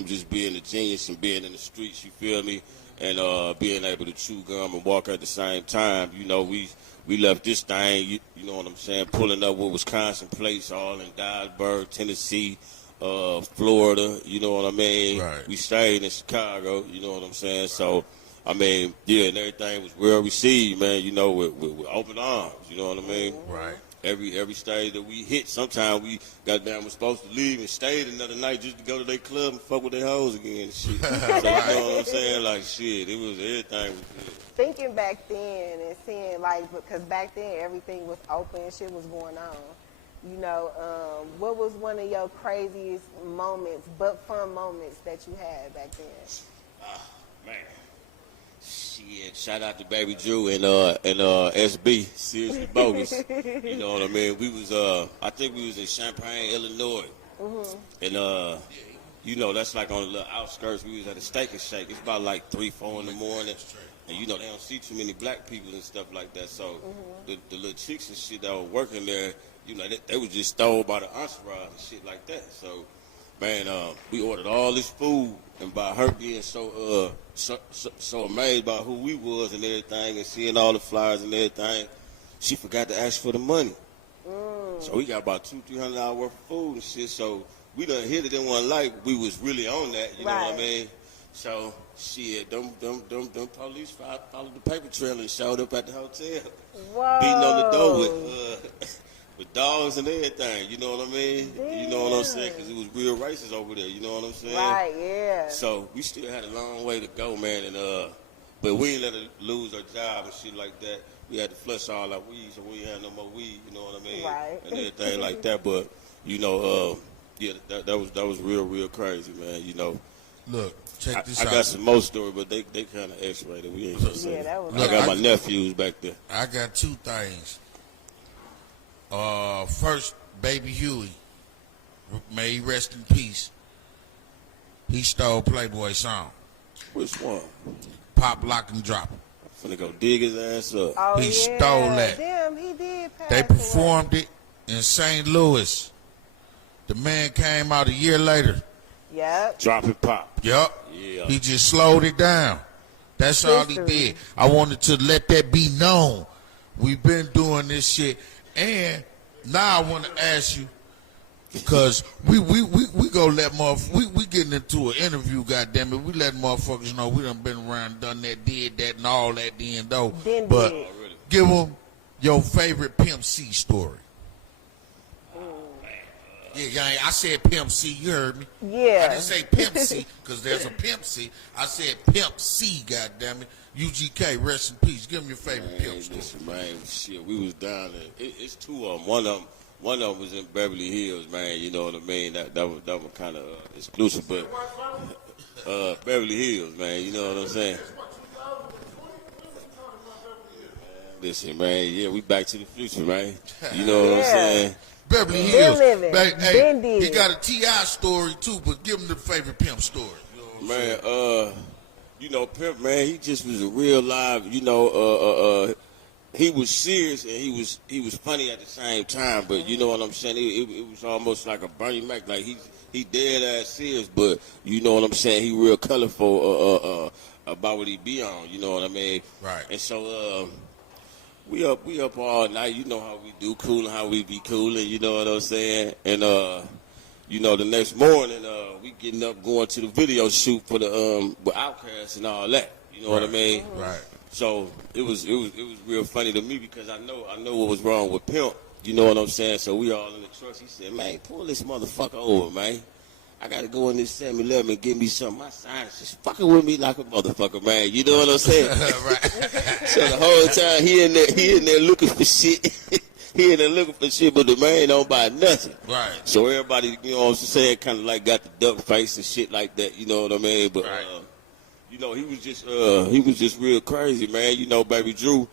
him just being a genius and being in the streets, you feel me? And being able to chew gum and walk at the same time. You know, we left this thing, you know what I'm saying, pulling up with Wisconsin plates all in Dyersburg, Tennessee, Florida, you know what I mean? Right. We stayed in Chicago, you know what I'm saying? So, I mean, yeah, and everything was well received, man, you know, with open arms, you know what I mean? Right. Every stage that we hit, sometimes we goddamn was supposed to leave and stayed another night just to go to their club and fuck with their hoes again and shit. So, you know what I'm saying? Like, shit, it was, everything was good. Thinking back then and seeing, like, because back then everything was open and shit was going on. You know, what was one of your craziest moments, but fun moments that you had back then? Man. Shit, shout out to Baby Drew and SB, Seriously Bogus. You know what I mean? We was, I think we was in Champaign, Illinois. And, you know, that's like on the little outskirts. We was at a Steak and Shake. It's about like 3, 4 in the morning. And, you know, they don't see too many black people and stuff like that. So the little chicks and shit that were working there, you know, they was just stole by the entourage and shit like that. So, man, we ordered all this food, and by her being so amazed by who we was and everything, and seeing all the flyers and everything, she forgot to ask for the money. So we got about $200-300 worth of food and shit. So we done hit it in one life. We was really on that, you know what I mean? So shit, them police followed the paper trail and showed up at the hotel, beating on the door with dogs and everything, you know what I mean? Damn. You know what I'm saying? Because it was real racist over there, you know what I'm saying? Right, yeah. So we still had a long way to go, man, and but we ain't let her lose her job and shit like that. We had to flush all our weed, so we ain't had no more weed, you know what I mean? Right. And everything like that, but, you know, yeah, that was real crazy, man, you know. Look, check this out. I got some more story, but they kind of X-rated. We ain't gonna say Yeah, that was I got my nephews back there. I got 2 things. First, Baby Huey, may he rest in peace. He stole Playboy song. Which one? Pop, Lock, and Drop. Finna go dig his ass up. Oh, He yeah. stole that. Damn, he did pass They away. performed it in St. Louis. The man came out a year later. Yep. Drop it, pop. Yup. Yeah. He just slowed it down. That's all he History. did. I wanted to let that be known. We've been doing this shit. And now I want to ask you, because we go let motherfuckers, we getting into an interview, goddammit. We let motherfuckers know we done been around, done that, did that, and all that, then though. But give them your favorite Pimp C story. Yeah, I said Pimp C, you heard me. Yeah. I didn't say Pimp C, because there's a Pimp C. I said Pimp C, goddammit. UGK, rest in peace. Give them your favorite Pimp story. Listen, man, shit, we was down there. It's 2 of them. One of them was in Beverly Hills, man. You know what I mean? That was kind of exclusive, but Beverly Hills, man. You know what I'm saying? Listen, man. Yeah, we back to the future, man. You know what I'm saying? Beverly Hills. living. Hey, Been he got a T.I. story, too, but give him the favorite Pimp story. You know what I'm saying? Man, you know, Pimp, man, he just was a real live, you know, he was serious and he was funny at the same time, but you know what I'm saying? It was almost like a Bernie Mac, like he dead ass serious, but you know what I'm saying? He real colorful about what he be on, you know what I mean? Right. And so we up all night, you know how we do, coolin', how we be coolin', you know what I'm saying? And you know, the next morning, we getting up, going to the video shoot for the with Outkast and all that. You know what I mean? Right. So it was real funny to me because I know what was wrong with Pimp. You know what I'm saying? So we all in the truck. He said, "Man, pull this motherfucker over, man. I gotta go in this 7-Eleven and get me something. My sinus is fucking with me like a motherfucker, man. You know what I'm saying?" Right. So the whole time he in there looking for shit. He in there looking for shit, but the man don't buy nothing. Right. So everybody, you know what I'm saying, kind of like got the duck face and shit like that. You know what I mean? But right. you know, he was just real crazy, man. You know, Baby Drew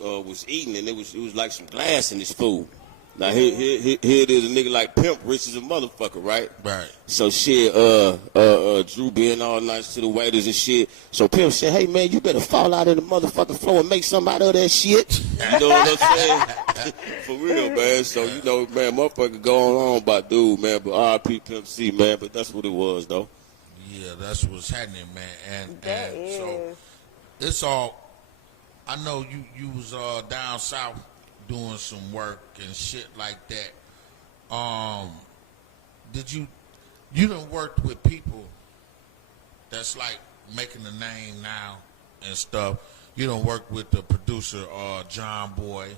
was eating, and it was like some glass in his food. Now here it is, a nigga like Pimp, rich as a motherfucker, right? Right. So shit, Drew being all nice to the waiters and shit. So Pimp said, "Hey man, you better fall out in the motherfucking floor and make something out of that shit." You know what I'm saying? For real, man. So you know, man, motherfucker going on about dude, man. But R.I.P. Pimp C, man. But that's what it was, though. Yeah, that's what's happening, man. That And so is. it's all. I know you was down south doing some work and shit like that. Did you done worked with people that's like making a name now and stuff? You done worked with the producer John Boy,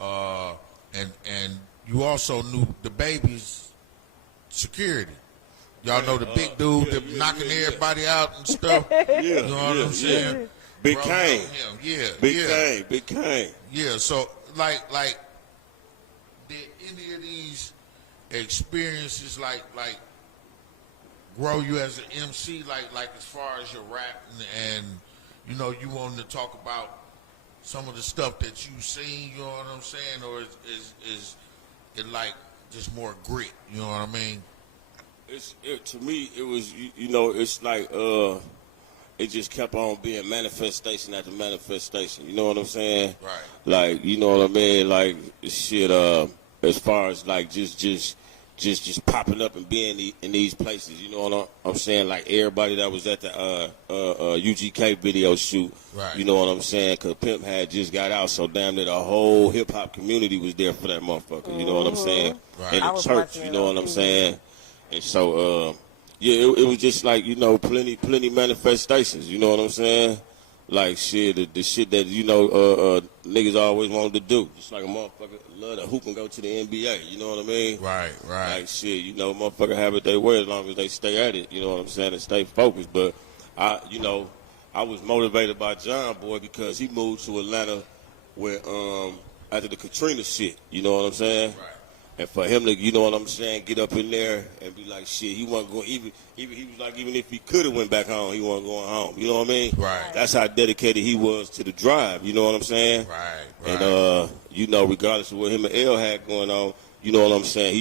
and you also knew the baby's security. Y'all know the big dude that knocking everybody out and stuff. You know what I'm saying? Big Bro, Kane. Big Kane. Yeah, so like did any of these experiences like grow you as an MC like as far as your rap and you know you wanted to talk about some of the stuff that you seen, you know what I'm saying, or is it like just more grit, you know what I mean? To me it was it's like it just kept on being manifestation after manifestation. You know what I'm saying? Right. Like, you know what I mean? Like, shit, as far as, like, just popping up and being in these places. You know what I'm saying? Like, everybody that was at the UGK video shoot. Right. You know what I'm saying? Because Pimp had just got out, so damn near the whole hip-hop community was there for that motherfucker. You know what I'm saying? Right. In I the was church, watching you it know on what I'm TV. saying? And so, yeah, it was just like, plenty manifestations, you know what I'm saying? Like, shit, the shit that, niggas always wanted to do. Just like a motherfucker love to hoop and go to the NBA, you know what I mean? Right. Like, shit, motherfucker have it their way as long as they stay at it, you know what I'm saying, and stay focused. But, I was motivated by John Boy because he moved to Atlanta after the Katrina shit, you know what I'm saying? Right. And for him to, you know what I'm saying, get up in there and be like, shit, he wasn't going, he was like, even if he could have went back home, he wasn't going home. You know what I mean? Right. That's how dedicated he was to the drive. You know what I'm saying? Right. And, regardless of what him and L had going on, you know what I'm saying,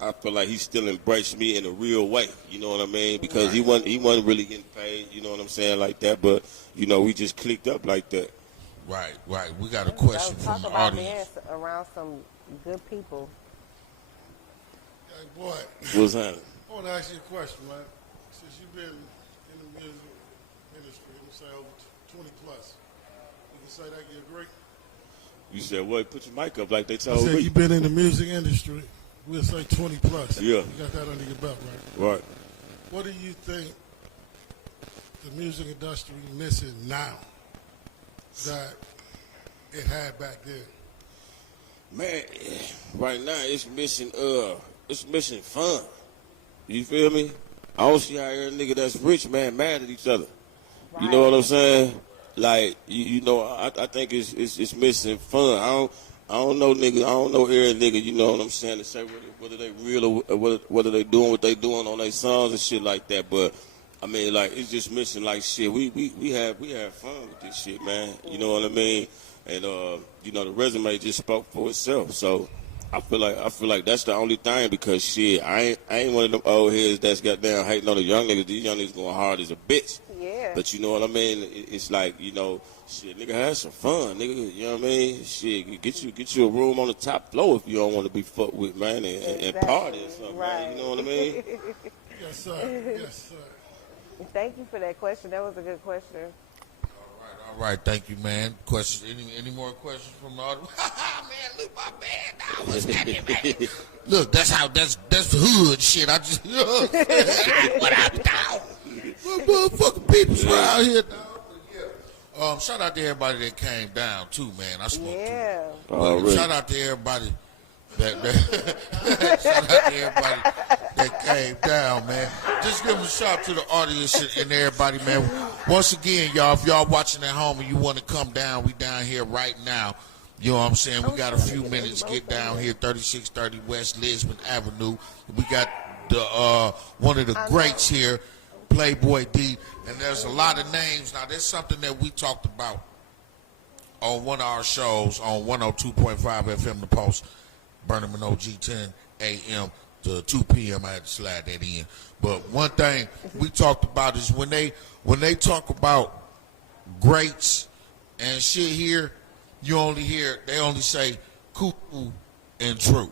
I feel like he still embraced me in a real way. You know what I mean? Because he wasn't really getting paid, you know what I'm saying, like that. But, we just clicked up like that. Right. We got a question Talk from the about audience. being around some good people. Hey, boy, What's happening? I want to ask you a question, man. Since you've been in the music industry, let me say over 20 plus, you can say that you agree? You said, what? Put your mic up like they I told said me. you've been in the music industry, we'll say 20 plus. Yeah. You got that under your belt, right? Right. What do you think the music industry missing now that it had back then? Man, right now it's missing fun. You feel me? I don't see how every nigga that's rich, man, mad at each other. Right. You know what I'm saying? Like, I think it's missing fun. I don't know nigga. I don't know every nigga. You know what I'm saying? To say whether they real or whether they doing what they doing on their songs and shit like that. But I mean, like, it's just missing like shit. We have fun with this shit, man. You know what I mean? And the resume just spoke for itself. So I feel like that's the only thing because shit, I ain't one of them old heads that's got down hating on the young niggas. These young niggas going hard as a bitch. Yeah. But you know what I mean? It's like, shit, nigga, have some fun, nigga. You know what I mean? Shit, get you a room on the top floor if you don't want to be fucked with, man, and party or something, Right. man. You know what I mean? Yes, sir. Yes, sir. Thank you for that question. That was a good question. All right, thank you, man. Questions? Any more questions from the audience? Man, look, my man. Now, what's happening, man? Look, that's hood shit. I just, what up, dog? Motherfucking people's around here, dog. Yeah. Shout out to everybody that came down too, man. I spoke Yeah. to. Really? Shout out to everybody shout out to everybody that came down, man. Just give a shout out to the audience and everybody, man. Once again, y'all, if y'all watching at home and you want to come down, we down here right now. You know what I'm saying? We got a few minutes to get down here, 3630 West Lisbon Avenue. We got the one of the greats here, Playboy D, and there's a lot of names. Now, there's something that we talked about on one of our shows on 102.5 FM, The Post, Burnham and OG, 10 a.m. to 2 p.m. I had to slide that in. But one thing we talked about is when they talk about greats and shit here, they only say cuckoo and true.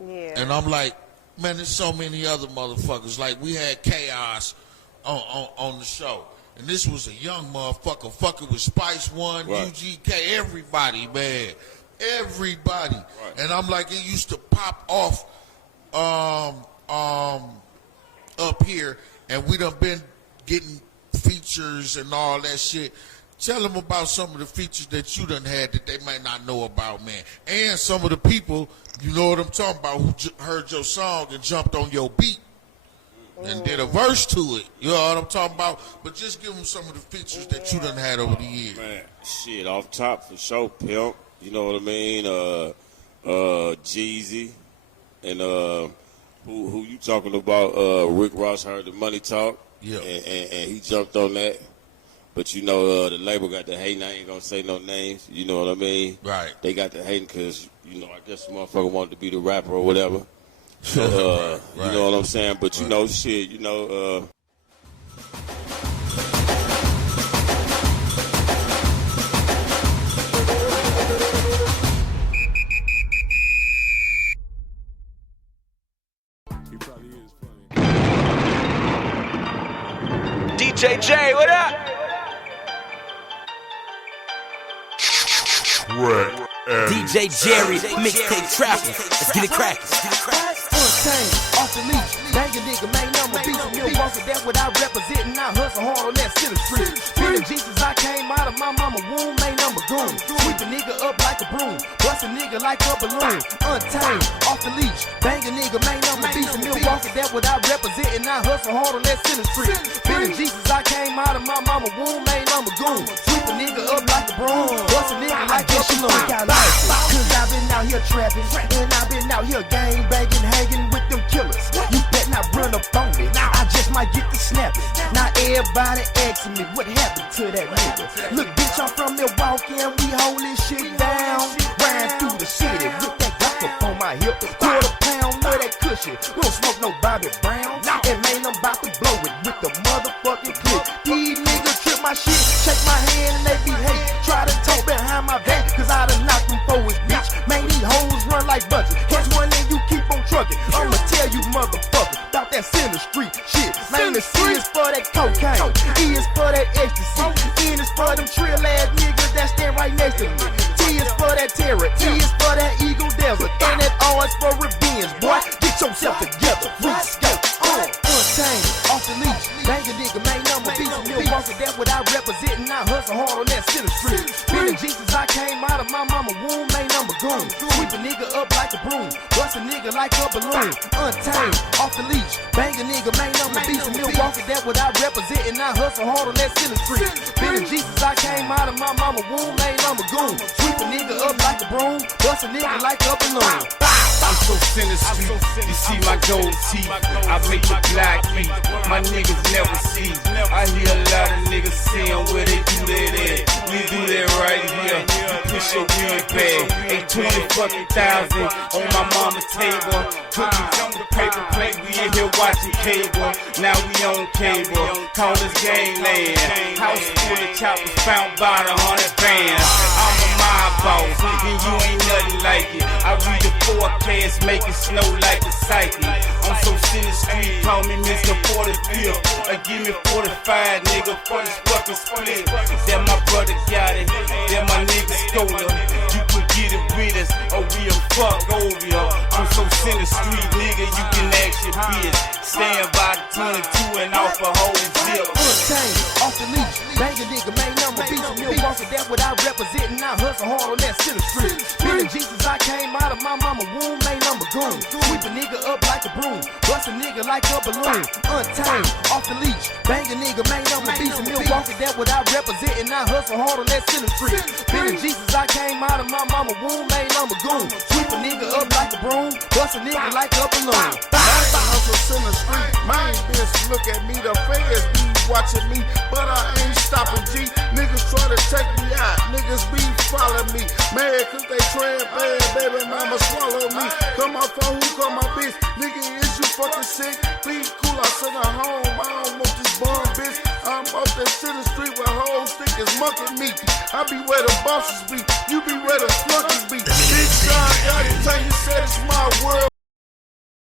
Yeah. And I'm like, Man, there's so many other motherfuckers. Like, we had Chaos on the show. And this was a young motherfucker fucking with Spice One, right. UGK, everybody, man. Everybody. Right. And I'm like, it used to pop off up here, and we done been getting features and all that shit. Tell them about some of the features that you done had that they might not know about, man. And some of the people, you know what I'm talking about, who heard your song and jumped on your beat and did a verse to it. You know what I'm talking about? But just give them some of the features that you done had over the years. Man, shit, off top for sure, Pimp. You know what I mean? Jeezy. And who you talking about? Rick Ross heard the money talk. Yeah. And he jumped on that. But you know, the label got the hating. I ain't gonna say no names. You know what I mean? Right. They got the hating because, you know, I guess the motherfucker wanted to be the rapper or whatever. So, right. You know what I'm saying? But, you know, shit, you know, DJ J, what up? DJ Jerry, mixtape trapping. Let's get it cracking. Untamed, off the leash, bang a nigga, main number, beat from Milwaukee, that's what I represent, and I hustle hard on that center street. Feeling Jesus, I came out of my mama womb, main number goon. Sweep a nigga up like a broom, bust a nigga like a balloon. Untamed, off the leash, bang a nigga, main number, beat from Milwaukee, that's what I represent, and I hustle hard on that center street. Feeling Jesus, I came out of my mama womb, main number goon. Sweep a nigga up like a broom, bust a nigga like a balloon. Cause I've been out here trapping, and I've been out here gang banging, hanging with them killers. You better not run up on me, I just might get the snapping. Now everybody asking me what happened to that nigga. Look, bitch, I'm from Milwaukee and we hold this shit down. Riding through the city with that Glock up on my hip. Quarter pound of that cushion. We don't smoke no Bobby Brown. And man, I'm about to blow it with the motherfucking clip. These niggas trip my shit, shake my hand and they be hate. Try to talk behind my back, cause I done knocked them forwards, bitch. Man, these hoes run like bunches. Catch one and you keep on trucking. I'ma tell you, motherfucker, about that center street shit. Man, the C is for that cocaine, E is for that ecstasy, N is for them trill ass niggas that stand right next to me. T is for that terror, E is for that Eagle Desert, and that R is for revenge. Boy, get yourself together, free skate. Untamed, off the leash, bang a nigga, main number, beat from Milwaukee, that's what I represent, and I hustle hard on that center street. Feeling Jesus, I came out of my mama womb, main number goon. Sweep a nigga up like a broom, bust a nigga like a balloon. Untamed, off the leash, bang a nigga, main number, beat from Milwaukee, that's what I represent, and I hustle hard on that center street. Feeling Jesus, I came out of my mama womb, main number goon. Sweep a nigga up like a broom, bust a nigga like a balloon. I'm so sinister, you see my gold teeth, I make the black heat, my niggas never see. I hear a lot of niggas saying where they do that at. We do that right here, you push your weed bag, 20,000 on my mama's table. Cookies on the paper plate, we in here watching cable. Now we on cable, call this gangland. House full of choppers found by the 100 bands. I'm a mob boss, and you ain't nothing like it. I read the forecast, make it snow like a psyche. I'm so city street, call me Mr. 45. Give me 45, nigga, for this fucking split. That my brother got it, that my nigga stole it. You can get it with us, or we'll fuck over ya. I'm so city street, nigga, you can ask your bitch. Stand by the 22 and off a whole zip. Untamed, off the leash, bang a nigga, main number, beat from Milwaukee, that's what I represent, and I hustle hard on that center street. Feeling Jesus, I came out of my mama womb, main number goon. Sweep a nigga up like a broom, bust a nigga like a balloon. Untamed, off the leash, bang a nigga, main number, beat from Milwaukee, that's what I represent, and I hustle hard on that center street. Feeling Jesus, I came out of my mama womb, main number goon. Sweep a nigga up like a broom, bust a nigga like a balloon. Hustle in the street, my bitch look at me, the feds be watching me, but I ain't stopping G. Niggas try to take me out, niggas be following me. Mad cause they tryin' bad, baby mama swallow me. Come my phone, who call my bitch? Nigga, is you fucking sick? Please cool, I send her home, I don't want this bum bitch. I'm off that city street where hoes think it's monkey meat. I be where the bosses be, you be where the flunkies be. Big John got it, tell you said it's my world.